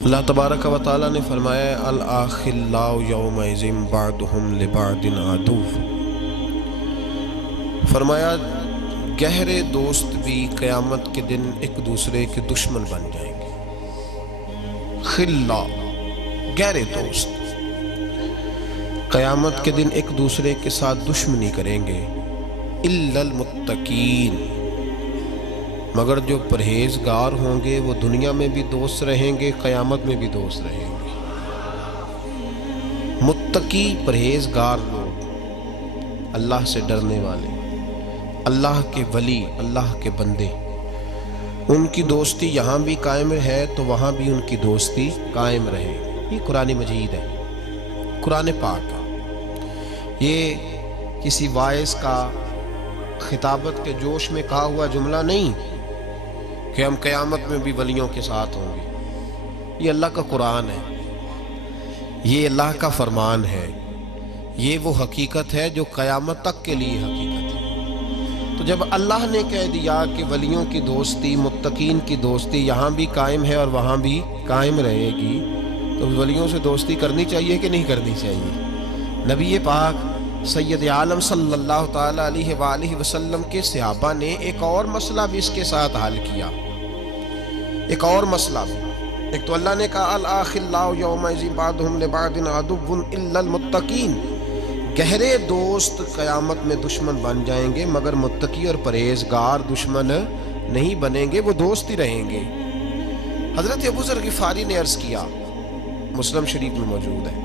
اللہ تبارک و تعالیٰ نے فرمایا الاخلاء یومئذ بعضهم لبعض عدو، فرمایا گہرے دوست بھی قیامت کے دن ایک دوسرے کے دشمن بن جائیں گے۔ خلا گہرے دوست قیامت کے دن ایک دوسرے کے ساتھ دشمنی کریں گے، الا المتقین، مگر جو پرہیزگار ہوں گے وہ دنیا میں بھی دوست رہیں گے، قیامت میں بھی دوست رہیں گے۔ متقی پرہیزگار لوگ، اللہ سے ڈرنے والے، اللہ کے ولی، اللہ کے بندے، ان کی دوستی یہاں بھی قائم ہے تو وہاں بھی ان کی دوستی قائم رہے۔ یہ قرآن مجید ہے، قرآن پاک ہے، یہ کسی وائس کا خطابت کے جوش میں کہا ہوا جملہ نہیں کہ ہم قیامت میں بھی ولیوں کے ساتھ ہوں گے۔ یہ اللہ کا قرآن ہے، یہ اللہ کا فرمان ہے، یہ وہ حقیقت ہے جو قیامت تک کے لیے حقیقت ہے۔ تو جب اللہ نے کہہ دیا کہ ولیوں کی دوستی، متقین کی دوستی یہاں بھی قائم ہے اور وہاں بھی قائم رہے گی، تو ولیوں سے دوستی کرنی چاہیے کہ نہیں کرنی چاہیے؟ نبی پاک سید عالم صلی اللہ تعالیٰ علیہ وآلہ وسلم کے صحابہ نے ایک اور مسئلہ بھی اس کے ساتھ حل کیا، ایک اور مسئلہ بھی۔ ایک تو اللہ نے کہا الاخلاء یومئذ بعضهم لبعض عدو الا المتقین، گہرے دوست قیامت میں دشمن بن جائیں گے مگر متقی اور پرہیزگار دشمن نہیں بنیں گے، وہ دوست ہی رہیں گے۔ حضرت ابو ذر غفاری نے عرض کیا، مسلم شریف میں موجود ہے،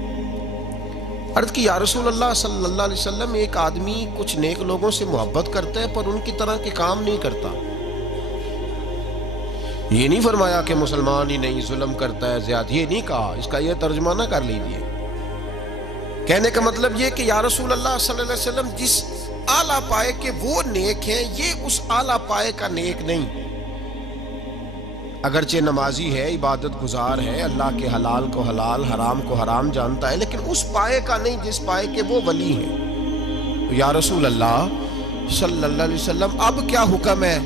عرض کی یا رسول اللہ صلی اللہ علیہ وسلم، ایک آدمی کچھ نیک لوگوں سے محبت کرتا ہے پر ان کی طرح کے کام نہیں کرتا۔ یہ نہیں فرمایا کہ مسلمان ہی نہیں، ظلم کرتا ہے، زیادہ، یہ نہیں کہا، اس کا یہ ترجمہ نہ کر لیجئے۔ کہنے کا مطلب یہ کہ یا رسول اللہ صلی اللہ علیہ وسلم، جس اعلیٰ پائے کے وہ نیک ہیں، یہ اس اعلیٰ پائے کا نیک نہیں۔ اگرچہ نمازی ہے، عبادت گزار ہے، اللہ کے حلال کو حلال، حرام کو حرام جانتا ہے، لیکن اس پائے کا نہیں جس پائے کے وہ ولی ہیں۔ تو یا رسول اللہ صلی اللہ علیہ وسلم، اب کیا حکم ہے؟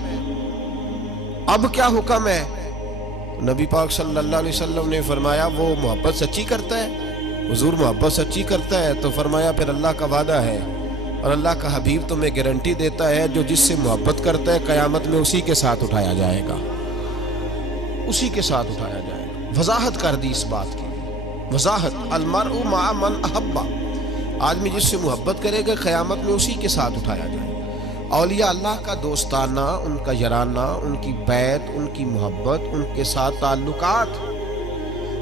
اب کیا حکم ہے؟ نبی پاک صلی اللہ علیہ وسلم نے فرمایا وہ محبت سچی کرتا ہے، حضور محبت سچی کرتا ہے، تو فرمایا پھر اللہ کا وعدہ ہے اور اللہ کا حبیب تمہیں گارنٹی دیتا ہے جو جس سے محبت کرتا ہے قیامت میں اسی کے ساتھ اٹھایا جائے گا، اسی کے ساتھ اٹھایا جائے گا۔ وضاحت کر دی اس بات کی، وضاحت، المرء مع من احب، آدمی جس سے محبت کرے گا قیامت میں اسی کے ساتھ اٹھایا جائے گا۔ اولیاء اللہ کا دوستانہ، ان کا یارانہ، ان کی بیعت، ان کی محبت، ان کے ساتھ تعلقات،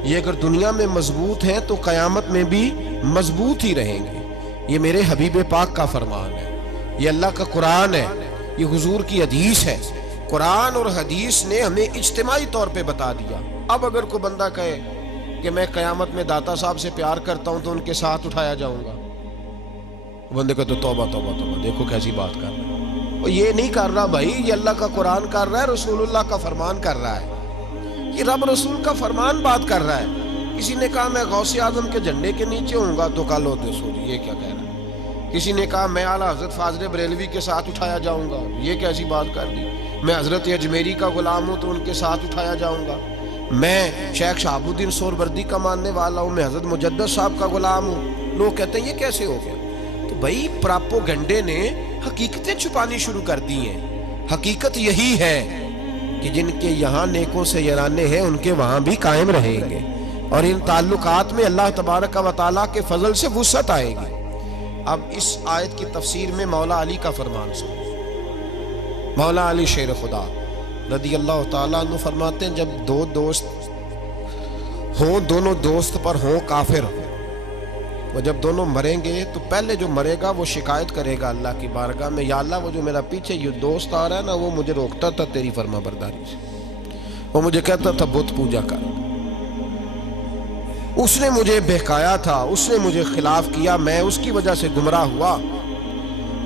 یہ اگر دنیا میں مضبوط ہیں تو قیامت میں بھی مضبوط ہی رہیں گے۔ یہ میرے حبیب پاک کا فرمان ہے، یہ اللہ کا قرآن ہے، یہ حضور کی حدیث ہے۔ قرآن اور حدیث نے ہمیں اجتماعی طور پہ بتا دیا۔ اب اگر کوئی بندہ کہے کہ میں قیامت میں داتا صاحب سے پیار کرتا ہوں تو ان کے ساتھ اٹھایا جاؤں گا، بندے کہتے توبہ توبہ توبہ، دیکھو کیسی بات کر رہا ہے۔ اور یہ نہیں کر رہا بھائی، یہ اللہ کا قرآن کر رہا ہے، رسول اللہ کا فرمان کر رہا ہے، یہ رب رسول کا فرمان بات کر رہا ہے۔ کسی نے کہا میں غوث اعظم کے جھنڈے کے نیچے ہوں گا تو کل ہوتے سوچ یہ کیا کہہ رہا ہے۔ کسی نے کہا میں اعلیٰ حضرت فاضل بریلوی کے ساتھ اٹھایا جاؤں گا، یہ کیسی بات کر دی۔ میں حضرت اجمیری کا غلام ہوں تو ان کے ساتھ اٹھایا جاؤں گا۔ میں شیخ شہاب الدین سہروردی کا ماننے والا ہوں، میں حضرت مجدد صاحب کا غلام ہوں۔ لوگ کہتے ہیں یہ کیسے ہو گیا؟ تو بھائی پراپوگنڈے نے حقیقتیں چھپانی شروع کر دی ہیں۔ حقیقت یہی ہے کہ جن کے یہاں نیکوں سے یارانے ہیں ان کے وہاں بھی قائم رہیں گے، اور ان تعلقات میں اللہ تبارک و تعالیٰ کے فضل سے وسعت آئے گی۔ اب اس آیت کی تفسیر میں مولا علی کا فرمان سنو۔ مولا علی شیر خدا رضی اللہ تعالیٰ عنہ فرماتے ہیں جب دو دوست ہوں، دونوں دوست پر ہوں کافر، وہ جب دونوں مریں گے تو پہلے جو مرے گا وہ شکایت کرے گا اللہ کی بارگاہ میں، یا اللہ وہ جو میرا پیچھے یہ دوست آ رہا ہے نا، وہ مجھے روکتا تھا تیری فرما برداری سے، وہ مجھے کہتا تھا بت پوجا کر، اس نے مجھے بہکایا تھا، اس نے مجھے خلاف کیا، میں اس کی وجہ سے گمراہ ہوا۔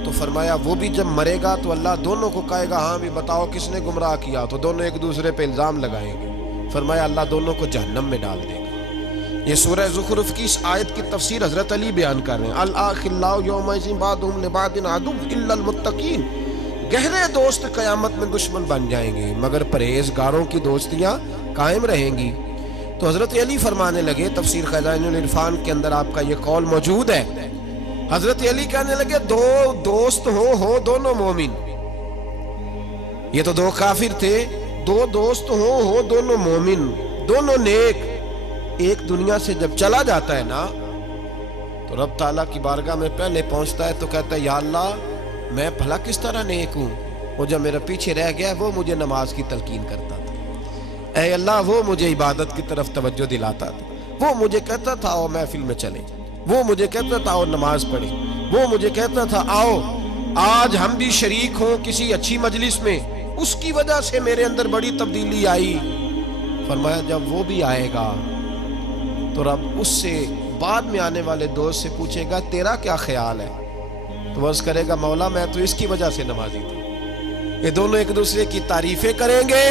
تو فرمایا وہ بھی جب مرے گا تو اللہ دونوں کو کہے گا ہاں بھی بتاؤ کس نے گمراہ کیا، تو دونوں ایک دوسرے پہ الزام لگائیں گے۔ فرمایا اللہ دونوں کو جہنم میں ڈال دے گا۔ یہ سورہ زخرف کی اس آیت کی تفسیر حضرت علی بیان کر رہے ہیں، الاخلاء یومئذ بعضهم لبعض عدو الا المتقین، گہرے دوست قیامت میں دشمن بن جائیں گے مگر پرہیزگاروں کی دوستیاں قائم رہیں گی۔ تو حضرت علی فرمانے لگے، تفسیر خزائن العرفان کے اندر آپ کا یہ قول موجود ہے، حضرت علی کہنے لگے دو دوست ہو دونوں مومن، یہ تو دو کافر تھے، دو دوست ہو دونوں مومن، دونوں نیک، ایک دنیا سے جب چلا جاتا ہے نا تو رب تعالیٰ کی بارگاہ میں پہلے پہنچتا ہے تو کہتا ہے یا اللہ میں بھلا کس طرح نیک ہوں، وہ جب میرا پیچھے رہ گیا وہ مجھے نماز کی تلقین کرتا تھا، اے اللہ وہ مجھے عبادت کی طرف توجہ دلاتا تھا، وہ مجھے کہتا تھا آؤ محفل میں چلیں، وہ مجھے کہتا تھا آؤ نماز پڑھیں، وہ مجھے کہتا تھا آؤ آج ہم بھی شریک ہوں کسی اچھی مجلس میں، اس کی وجہ سے میرے اندر بڑی تبدیلی آئی۔ فرمایا جب وہ بھی آئے گا تو رب اس سے بعد میں آنے والے دوست سے پوچھے گا تیرا کیا خیال ہے، تو وہ عرض کرے گا مولا میں تو اس کی وجہ سے نمازی تھا۔ یہ دونوں ایک دوسرے کی تعریفیں کریں گے،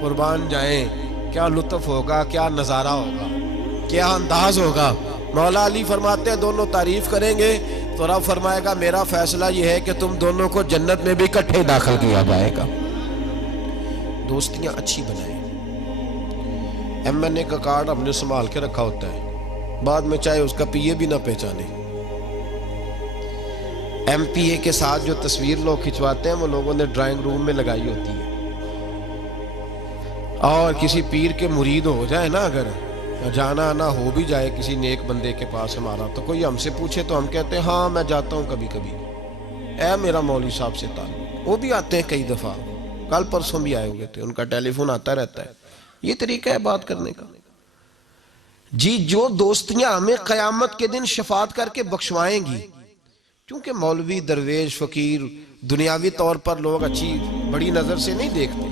قربان جائیں کیا لطف ہوگا، کیا نظارہ ہوگا، کیا انداز ہوگا۔ مولا علی فرماتے ہیں دونوں تعریف کریں گے تو رب فرمائے گا میرا فیصلہ یہ ہے کہ تم دونوں کو جنت میں بھی اکٹھے داخل کیا جائے گا۔ دوستیاں اچھی بنائیں۔ ایم این اے کا کارڈ ہم نے سنبھال کے رکھا ہوتا ہے، بعد میں چاہے اس کا پی اے بھی نہ پہچانے۔ ایم پی اے کے ساتھ جو تصویر لوگ کھنچواتے ہیں وہ لوگوں نے ڈرائنگ روم میں لگائی ہوتی ہے، اور کسی پیر کے مرید ہو جائے نا، اگر جانا آنا ہو بھی جائے کسی نیک بندے کے پاس ہمارا، تو کوئی ہم سے پوچھے تو ہم کہتے ہیں ہاں میں جاتا ہوں کبھی کبھی، اے میرا مولوی صاحب سے تعلق، وہ بھی آتے ہیں کئی دفعہ، کل پرسوں بھی آئے ہوئے تھے، ان کا ٹیلی فون آتا رہتا ہے۔ یہ طریقہ ہے بات کرنے کا۔ جی جو دوستیاں ہمیں قیامت کے دن شفاعت کر کے بخشوائیں گی، کیونکہ مولوی درویش فقیر دنیاوی طور پر لوگ اچھی بڑی نظر سے نہیں دیکھتے،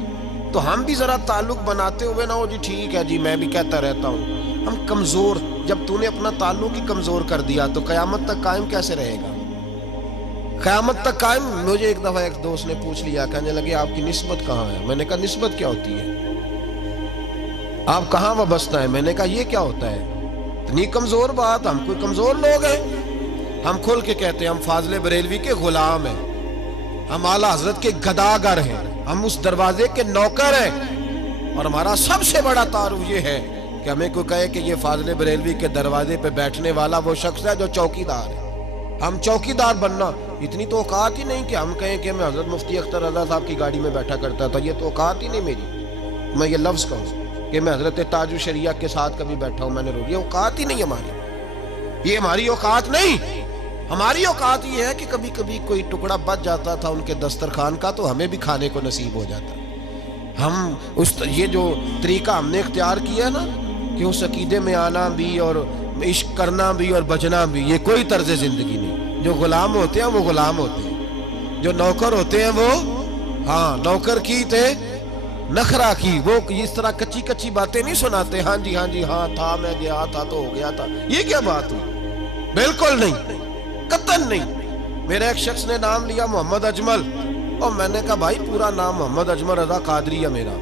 تو ہم بھی ذرا تعلق بناتے ہوئے نا وہ جی ٹھیک ہے جی میں بھی کہتا رہتا ہوں، ہم کمزور، جب تو نے اپنا تعلق ہی کمزور کر دیا تو قیامت تک قائم کیسے رہے گا؟ قیامت تک قائم۔ مجھے ایک دفعہ ایک دوست نے پوچھ لیا، کہنے لگے آپ کی نسبت کہاں ہے؟ میں نے کہا نسبت کیا ہوتی ہے؟ آپ کہاں وابستہ ہیں؟ میں نے کہا یہ کیا ہوتا ہے؟ اتنی کمزور بات، ہم کوئی کمزور لوگ ہیں؟ ہم کھل کے کہتے ہیں ہم فاضل بریلوی کے غلام ہیں، ہم اعلیٰ حضرت کے گداگر ہیں، ہم اس دروازے کے نوکر ہیں، اور ہمارا سب سے بڑا تعارف یہ ہے کہ ہمیں کوئی کہے کہ یہ فاضل بریلوی کے دروازے پہ بیٹھنے والا وہ شخص ہے جو چوکی دار ہے، ہم چوکی دار بننا، اتنی تو اوقات ہی نہیں کہ ہم کہیں کہ میں حضرت مفتی اختر رضا صاحب کی گاڑی میں بیٹھا کرتا تھا، یہ تو اوقات ہی نہیں میری، میں یہ لفظ کہوں کہ میں حضرت تاج الشریعہ کے ساتھ کبھی بیٹھا ہوں، میں نے یہ اوقات ہی نہیں ہماری، یہ ہماری اوقات نہیں۔ ہماری اوقات یہ ہے کہ کبھی کبھی کوئی ٹکڑا بچ جاتا تھا ان کے دسترخوان کا تو ہمیں بھی کھانے کو نصیب ہو جاتا۔ ہم یہ جو طریقہ ہم نے اختیار کیا نا کہ اس عقیدے میں آنا بھی اور عشق کرنا بھی اور بجنا بھی، یہ کوئی طرز زندگی نہیں۔ جو غلام ہوتے ہیں وہ غلام ہوتے ہیں، جو نوکر ہوتے ہیں وہ ہاں نوکر کی تھے نخرا کی، وہ اس طرح کچی کچی باتیں نہیں سناتے، ہاں جی ہاں تھا میں گیا تھا تو ہو گیا تھا، یہ کیا بات ہوئی؟ بالکل نہیں، قطعاً نہیں۔ میرا ایک شخص نے نام لیا محمد اجمل، اور میں نے کہا بھائی پورا نام محمد اجمل رضا قادری ہے میرا،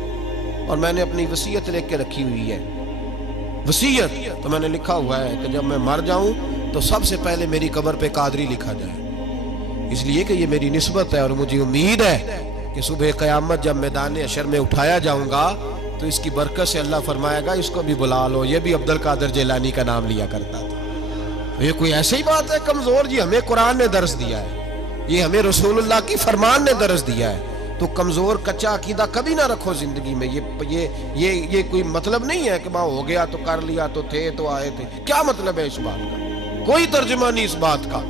اور میں نے اپنی وصیت لکھ کے رکھی ہوئی ہے، وصیت تو میں نے لکھا ہوا ہے کہ جب میں مر جاؤں تو سب سے پہلے میری قبر پہ قادری لکھا جائے، اس لیے کہ یہ میری نسبت ہے، اور مجھے امید ہے کہ صبح قیامت جب میدان حشر میں اٹھایا جاؤں گا تو اس کی برکت سے اللہ فرمائے گا اس کو بھی بلا لو، یہ بھی عبد القادر جیلانی کا نام لیا کرتا تھا۔ یہ کوئی ایسی بات ہے کمزور؟ جی ہمیں قرآن نے درس دیا ہے، یہ ہمیں رسول اللہ کی فرمان نے درس دیا ہے، تو کمزور کچا عقیدہ کبھی نہ رکھو زندگی میں۔ یہ کوئی مطلب نہیں ہے کہ باں ہو گیا تو کر لیا تو تھے تو آئے تھے، کیا مطلب ہے اس بات کا؟ کوئی ترجمہ نہیں اس بات کا۔